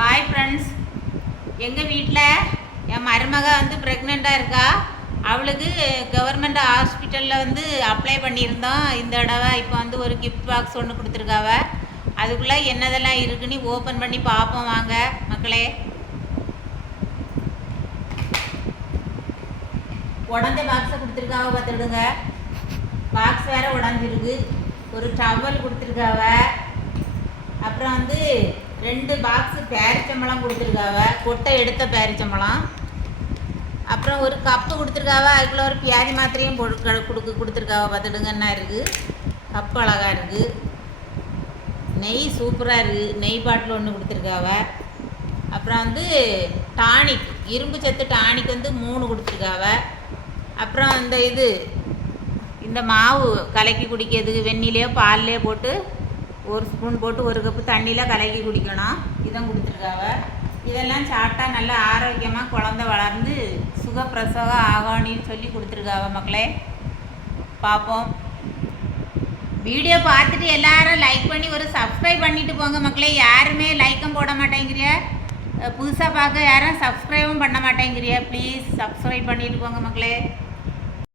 Hi friends, எங்கள் வீட்டில் என் மருமக ப்ரெக்னெண்ட்டாக இருக்கா. அவளுக்கு கவர்மெண்ட் ஹாஸ்பிட்டலில் அப்ளை பண்ணியிருந்தோம். இந்த தடவை இப்போ ஒரு கிஃப்ட் பாக்ஸ் ஒன்று கொடுத்துருக்காவ. அதுக்குள்ளே என்னதெல்லாம் இருக்குன்னு ஓப்பன் பண்ணி பார்ப்போம் வாங்க மக்களே. உடஞ்ச பாக்ஸை கொடுத்துருக்காவ பார்த்துடுங்க. பாக்ஸ் வேறு உடஞ்சிருக்கு. ஒரு டவல் கொடுத்துருக்காவ. அப்புறம் 2 பாக்ஸு பேரிச்சம்பழம் கொடுத்துருக்காவ, கொட்டை எடுத்த பேரிச்சம்பழம். அப்புறம் ஒரு கப்பு கொடுத்துருக்காவ. அதுக்குள்ளே ஒரு பியாதி மாத்திரையும் கொடுத்துருக்காவ பார்த்துடுங்க. என்ன இருக்குது, கப்பு அழகாக இருக்குது. நெய் சூப்பராக இருக்குது. நெய் பாட்டில் ஒன்று கொடுத்துருக்காவ. அப்புறம் டானிக், இரும்பு சத்து டானிக் 3 கொடுத்துருக்காவ. அப்புறம் இந்த மாவு கலக்கி குடிக்கிறதுக்கு வெந்நிலையோ பால்லையோ போட்டு 1 ஸ்பூன் போட்டு 1 கப்பு தண்ணியில் கலக்கி குடிக்கணும். இதான் கொடுத்துருக்காவ. இதெல்லாம் சாப்பிட்டா நல்லா ஆரோக்கியமாக குழந்த வளர்ந்து சுகப்பிரசவம் ஆகணும்னு சொல்லி கொடுத்துருக்காவ மக்களே. பார்ப்போம். வீடியோ பார்த்துட்டு எல்லாரும் லைக் பண்ணி ஒரு சப்ஸ்கிரைப் பண்ணிட்டு போங்க மக்களே. யாருமே லைக்கும் போட மாட்டேங்கிறிய, புதுசாக பார்க்க யாரும் சப்ஸ்கிரைபும் பண்ண மாட்டேங்கிறிய. ப்ளீஸ் சப்ஸ்கிரைப் பண்ணிட்டு போங்க மக்களே.